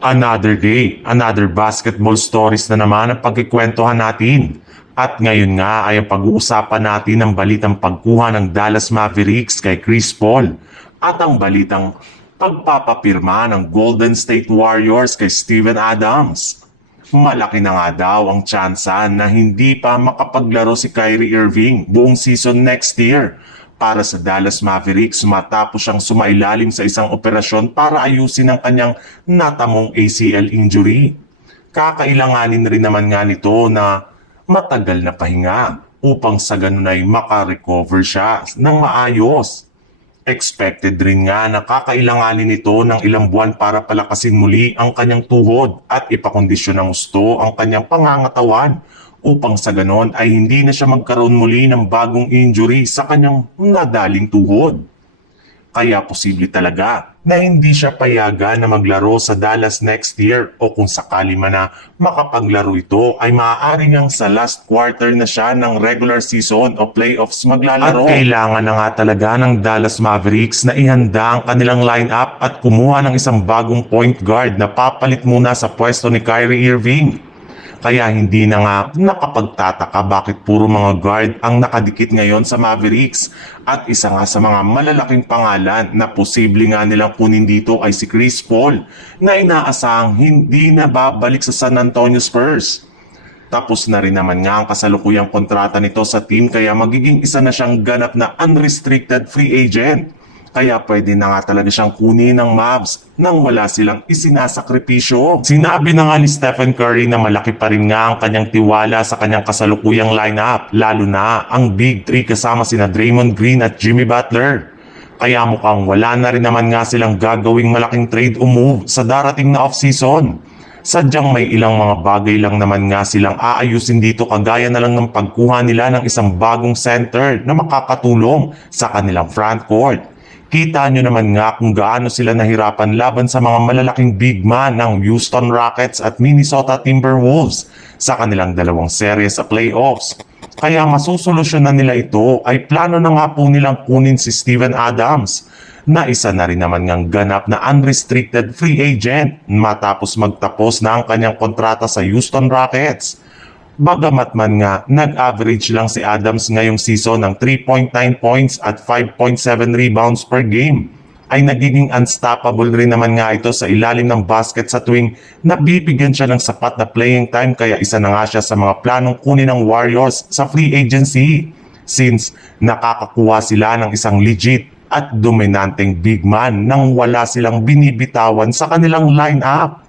Another day, another basketball stories na naman ang pagkikwentuhan natin. At ngayon nga ay ang pag-uusapan natin ang balitang pagkuha ng Dallas Mavericks kay Chris Paul at ang balitang pagpapapirma ng Golden State Warriors kay Steven Adams. Malaki na nga daw ang tsansa na hindi pa makapaglaro si Kyrie Irving buong season next year para sa Dallas Mavericks matapos siyang sumailalim sa isang operasyon para ayusin ang kanyang natamong ACL injury. Kakailanganin rin naman nga nito na matagal na pahinga upang sa ganun ay makarecover siya ng maayos. Expected rin nga na kakailanganin nito ng ilang buwan para palakasin muli ang kanyang tuhod at ipakondisyon ng gusto ang kanyang pangangatawan upang sa ganon ay hindi na siya magkaroon muli ng bagong injury sa kanyang nadaling tuhod. Kaya posible talaga na hindi siya payagan na maglaro sa Dallas next year o kung sakali man na makapaglaro ito ay maaari ngang sa last quarter na siya ng regular season o playoffs maglalaro. At kailangan na nga talaga ng Dallas Mavericks na ihanda ang kanilang lineup at kumuha ng isang bagong point guard na papalit muna sa pwesto ni Kyrie Irving. Kaya hindi na nga nakapagtataka bakit puro mga guard ang nakadikit ngayon sa Mavericks. At isa nga sa mga malalaking pangalan na posible nga nilang kunin dito ay si Chris Paul na inaasahang hindi na babalik sa San Antonio Spurs. Tapos na rin naman nga ang kasalukuyang kontrata nito sa team kaya magiging isa na siyang ganap na unrestricted free agent. Kaya pwede na nga talaga siyang kunin ng Mavs nang wala silang isinasakripisyo. Sinabi na nga ni Stephen Curry na malaki pa rin nga ang kanyang tiwala sa kanyang kasalukuyang lineup, lalo na ang Big 3 kasama sina Draymond Green at Jimmy Butler. Kaya mukhang wala na rin naman nga silang gagawing malaking trade o move sa darating na off-season. Sadyang may ilang mga bagay lang naman nga silang aayusin dito kagaya na lang ng pagkuha nila ng isang bagong center na makakatulong sa kanilang frontcourt. Kita nyo naman nga kung gaano sila nahirapan laban sa mga malalaking big man ng Houston Rockets at Minnesota Timberwolves sa kanilang dalawang serye sa playoffs. Kaya masusolusyonan nila ito ay plano na nga po nilang kunin si Steven Adams na isa na rin naman ngang ganap na unrestricted free agent matapos magtapos na ang kanyang kontrata sa Houston Rockets. Bagamat man nga, nag-average lang si Adams ngayong season ng 3.9 points at 5.7 rebounds per game, ay nagiging unstoppable rin naman nga ito sa ilalim ng basket sa tuwing nabibigyan siya ng sapat na playing time kaya isa na nga siya sa mga planong kunin ng Warriors sa free agency since nakakakuha sila ng isang legit at dominanteng big man nang wala silang binibitawan sa kanilang lineup.